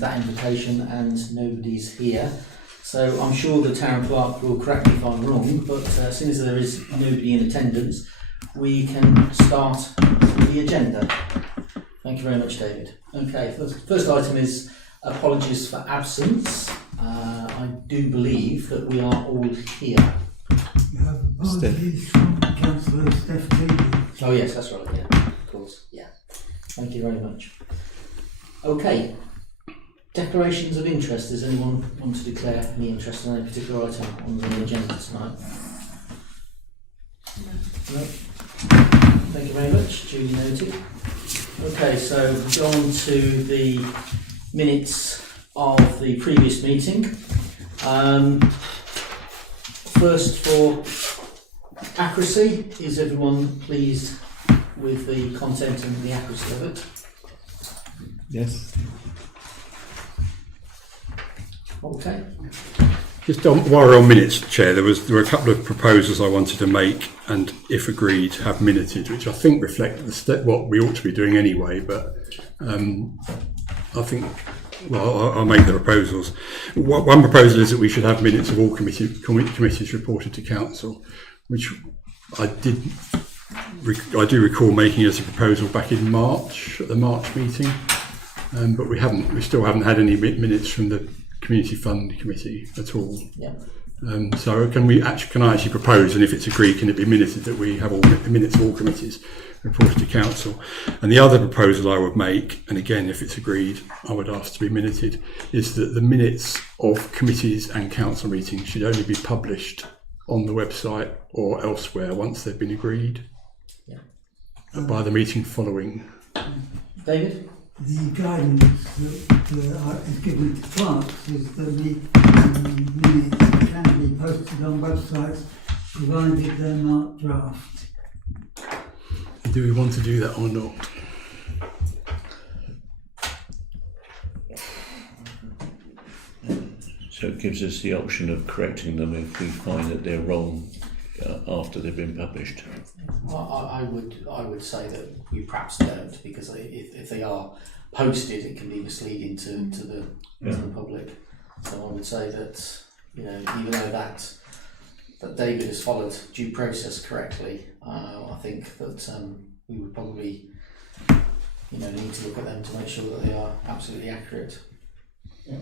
that invitation and nobody's here. So I'm sure the town clerk will correct me if I'm wrong, but as soon as there is nobody in attendance, we can start with the agenda. Thank you very much, David. Okay, first item is apologies for absence. I do believe that we are all here. We have apologies from Councillor Steph Keeley. Oh yes, that's right, yeah, of course, yeah. Thank you very much. Okay, declarations of interest. Does anyone want to declare any interest in any particular item on the agenda tonight? No? Thank you very much, duly noted. Okay, so we'll go on to the minutes of the previous meeting. First, for accuracy, is everyone pleased with the content and the accuracy of it? Yes. Okay. Just while we're on minutes, Chair, there were a couple of proposals I wanted to make, and if agreed, have minuted, which I think reflect what we ought to be doing anyway. But I think, well, I'll make the proposals. One proposal is that we should have minutes of all committees reported to council, which I do recall making as a proposal back in March at the March meeting, but we still haven't had any minutes from the Community Fund Committee at all. Yeah. So can I actually propose, and if it's agreed, can it be minuted that we have all minutes of all committees reported to council? And the other proposal I would make, and again if it's agreed, I would ask to be minuted, is that the minutes of committees and council meetings should only be published on the website or elsewhere once they've been agreed. Yeah. By the meeting following. David? The guidance that is given to clerks is that the minutes can be posted on websites provided they're not draft. Do we want to do that or not? So it gives us the option of correcting them if we find that they're wrong after they've been published. I would say that we perhaps don't, because if they are posted, it can be misleading to the public. So I would say that, you know, even though that David has followed due process correctly, I think that we would probably, you know, need to look at them to make sure that they are absolutely accurate. Yeah.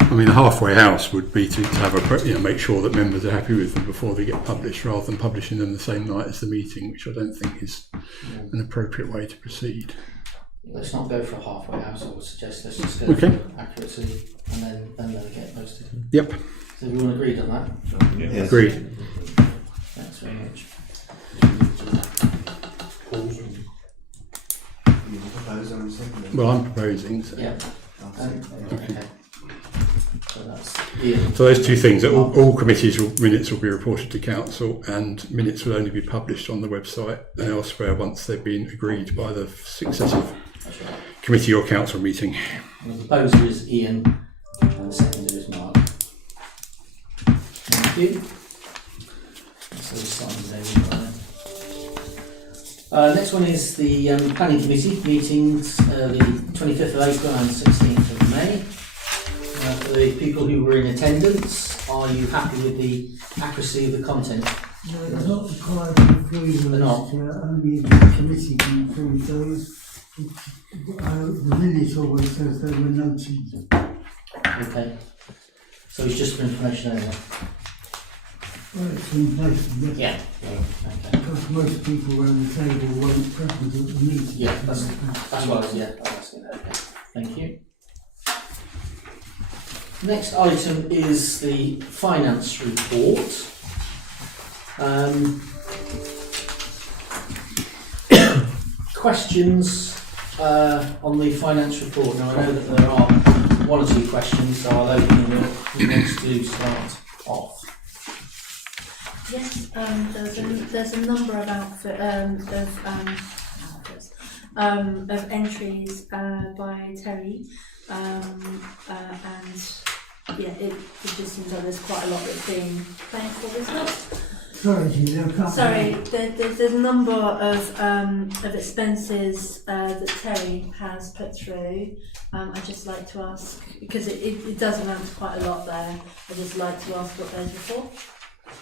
I mean, the halfway house would be to have make sure that members are happy with them before they get published, rather than publishing them the same night as the meeting, which I don't think is an appropriate way to proceed. Let's not go for a halfway house. I would suggest let's just go for accuracy, and then they'll get posted. Yep. So everyone agreed on that? Yes. Agreed. Thanks very much. Well, I'm proposing. So. Yeah. Okay. So those two things, that all committees minutes will be reported to council, and minutes will only be published on the website and elsewhere once they've been agreed by the successive committee or council meeting. And the proposer is Ian, and the seconder is Mark. Thank you. So next one is the planning committee meetings, the 25th of April and 16th of May. For the people who were in attendance, are you happy with the accuracy of the content? No, it's not required to approve those. Only the committee can approve those. The minute always says they were noted. Okay. So it's just for information only? Well, it's information, yes. Yeah. Okay. Because most people around the table weren't present at the meeting. Yeah, that's what I was asking. Okay. Thank you. Next item is the finance report. Questions on the finance report? Now I know that there are one or two questions, so I'll open them up. Who wants to start off? Yes, there's a number of entries by Terry, and yeah, it just seems like there's quite a lot that's being planned for this month. Sorry, Julie, I can't. Sorry, there's a number of expenses that Terry has put through. I'd just like to ask, because it does amount to quite a lot there, I'd just like to ask what those were for.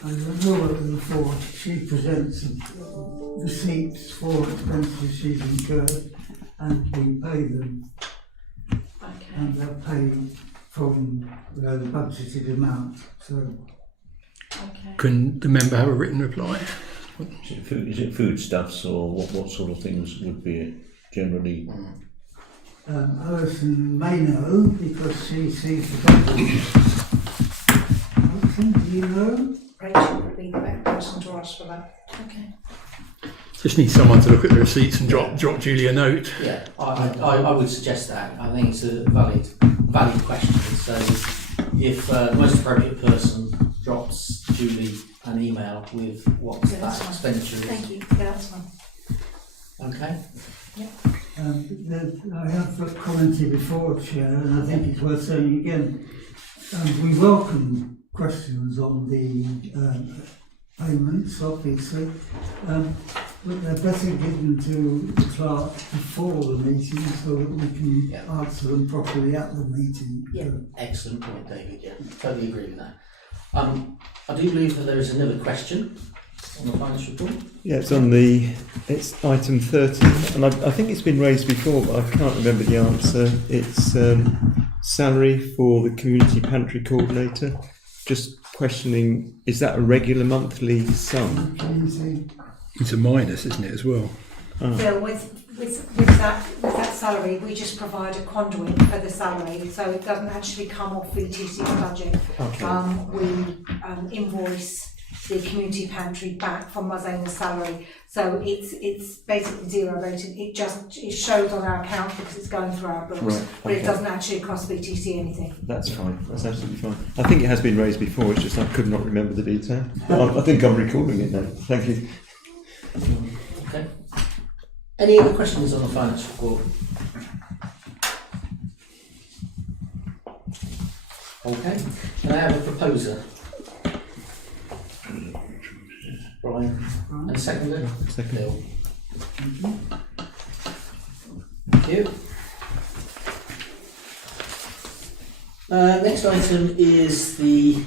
I don't know what they're for. She presents receipts for expenses she's incurred, and we pay them, Okay. and they're paid from the budgeted amount. So. Okay. Can the member have a written reply? Is it foodstuffs or what sort of things would be it generally? Alison may know because she sees the budget. Alison, do you know? Rachel would be the better person to ask for that. Okay. Just need someone to look at the receipts and drop Julie a note. Yeah, I would suggest that. I think it's a valid question. So if the most appropriate person drops Julie an email with what Yeah, that that's fine. expenditure is. Thank you. Yeah, that's fine. Okay. I have commented before, Chair, and I think it's worth saying again. We welcome questions on the payments, obviously, but they're better given to the clerk before the meeting so that we can answer them properly at the meeting. Yeah. Excellent point, David. Yeah, totally agree with that. I do believe that there is another question on the finance report. Yeah, it's item 30, and I think it's been raised before, but I can't remember the answer. It's salary for the community pantry coordinator. Just questioning, is that a regular monthly sum? It's a minus, isn't it, as well? Yeah, with that salary, we just provide a conduit for the salary, so it doesn't actually come off VTC's budget. Okay. We invoice the community pantry back from Mazena's salary, so it's basically zero rated. It shows on our account because it's going through our books, Right, but it okay. doesn't actually cost VTC anything. That's fine. That's absolutely fine. I think it has been raised before. It's just I could not remember the detail. I think I'm recalling it now. Thank you. Okay. Any other questions on the finance report? Okay. Can I have a proposer? Brian. And a seconder? Second. Bill. Thank you. Next item is the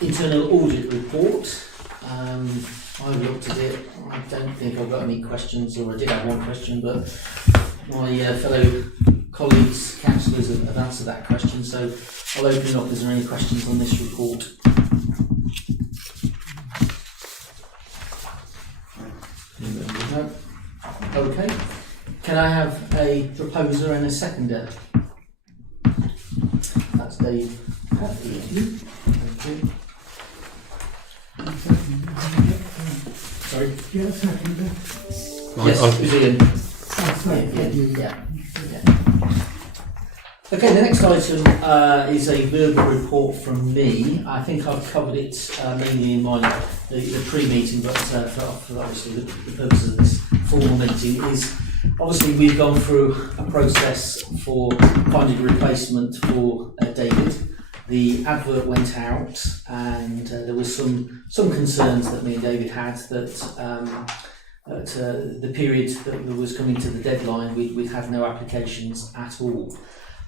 internal audit report. I've looked at it. I don't think I've got any questions, or I did have one question, but my fellow colleagues, councillors have answered that question, so I'll open it up. Is there any questions on this report? No? Okay. Can I have a proposer and a seconder? That's Dave. Thank you. Sorry? Yeah, second. Yes, is Ian. Second. Yeah. Okay, the next item is a verbal report from me. I think I've covered it mainly in the pre-meeting, but for obviously the purpose of this formal meeting is obviously we've gone through a process for finding a replacement for David. The advert went out, and there was some concerns that me and David had that at the period that was coming to the deadline, we'd had no applications at all.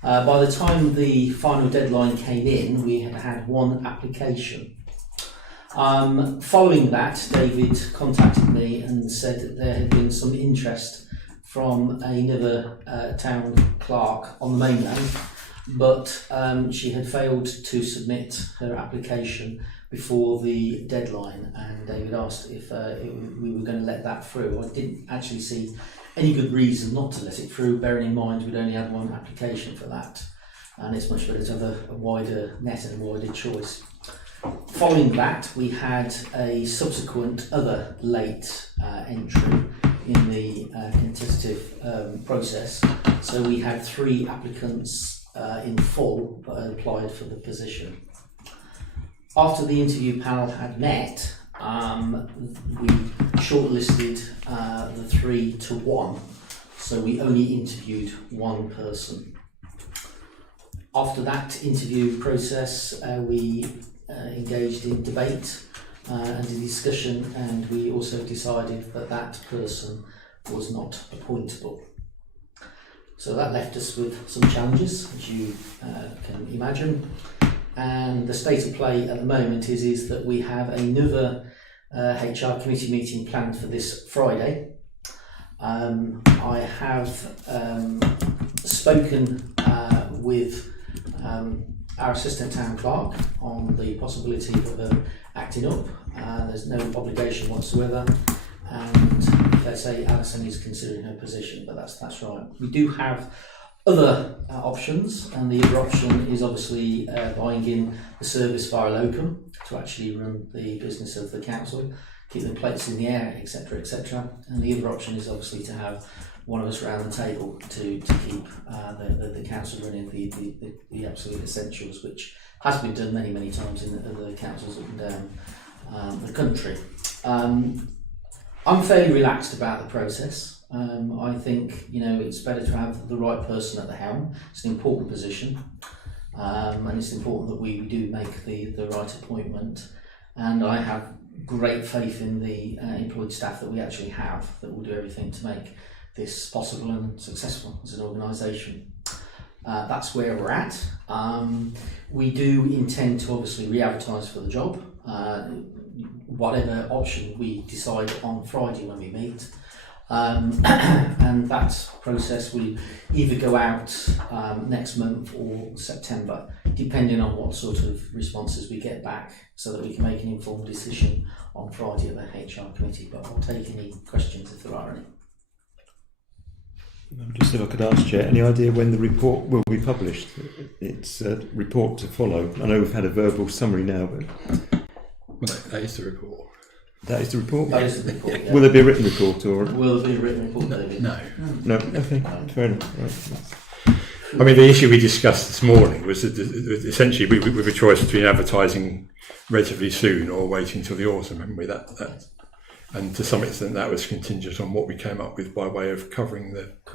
By the time the final deadline came in, we had had one application. Following that, David contacted me and said that there had been some interest from another town clerk on the mainland, but she had failed to submit her application before the deadline, and David asked if we were going to let that through. I didn't actually see any good reason not to let it through, bearing in mind we'd only had one application for that, and it's much better to have a wider net and a wider choice. Following that, we had a subsequent other late entry in the contestative process, so we had 3 applicants in full that had applied for the position. After the interview panel had met, we shortlisted the 3 to 1, so we only interviewed one person. After that interview process, we engaged in debate and a discussion, and we also decided that that person was not appointable. So that left us with some challenges, as you can imagine. And the state of play at the moment is that we have another HR committee meeting planned for this Friday. I have spoken with our assistant town clerk on the possibility of her acting up. There's no obligation whatsoever, and let's say Alison is considering her position, but that's right. We do have other options, and the other option is obviously buying in the service via locum to actually run the business of the council, keep the plates in the air, etc., etc. And the other option is obviously to have one of us around the table to keep the council running the absolute essentials, which has been done many times in other councils up and down the country. I'm fairly relaxed about the process. I think it's better to have the right person at the helm. It's an important position, and it's important that we do make the right appointment. And I have great faith in the employed staff that we actually have, that will do everything to make this possible and successful as an organisation. That's where we're at. We do intend to obviously re-advertise for the job, whatever option we decide on Friday when we meet. And that process will either go out next month or September, depending on what sort of responses we get back, so that we can make an informed decision on Friday at the HR committee. But I'll take any questions if there are any. Just if I could ask, Chair, any idea when the report will be published? It's a report to follow. I know we've had a verbal summary now, but Well, that is the report. that is the report. That is the report. Yeah. Will there be a written report or? Will there be a written report, David? No. No. Okay. Fair enough. Right. I mean, the issue we discussed this morning was that essentially we have a choice between advertising relatively soon or waiting till the autumn, haven't we? And to some extent that was contingent on what we came up with by way of covering the